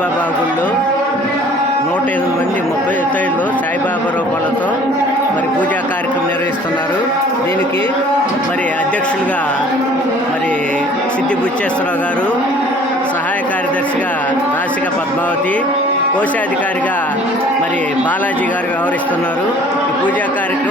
సాయిబాబా గుళ్ళు నూట ఎనిమిది మంది ముప్పై ఇతరులు సాయిబాబా రూపాలతో మరి పూజా కార్యక్రమం నిర్వహిస్తున్నారు. దీనికి మరి అధ్యక్షులుగా మరి సిద్ధి బుచ్చేశ్వరరావు గారు సహాయ కార్యదర్శిగా నాసిక పద్మావతి కోశాధికారిగా మరి బాలాజీ గారు వ్యవహరిస్తున్నారు. ఈ పూజా కార్యక్రమం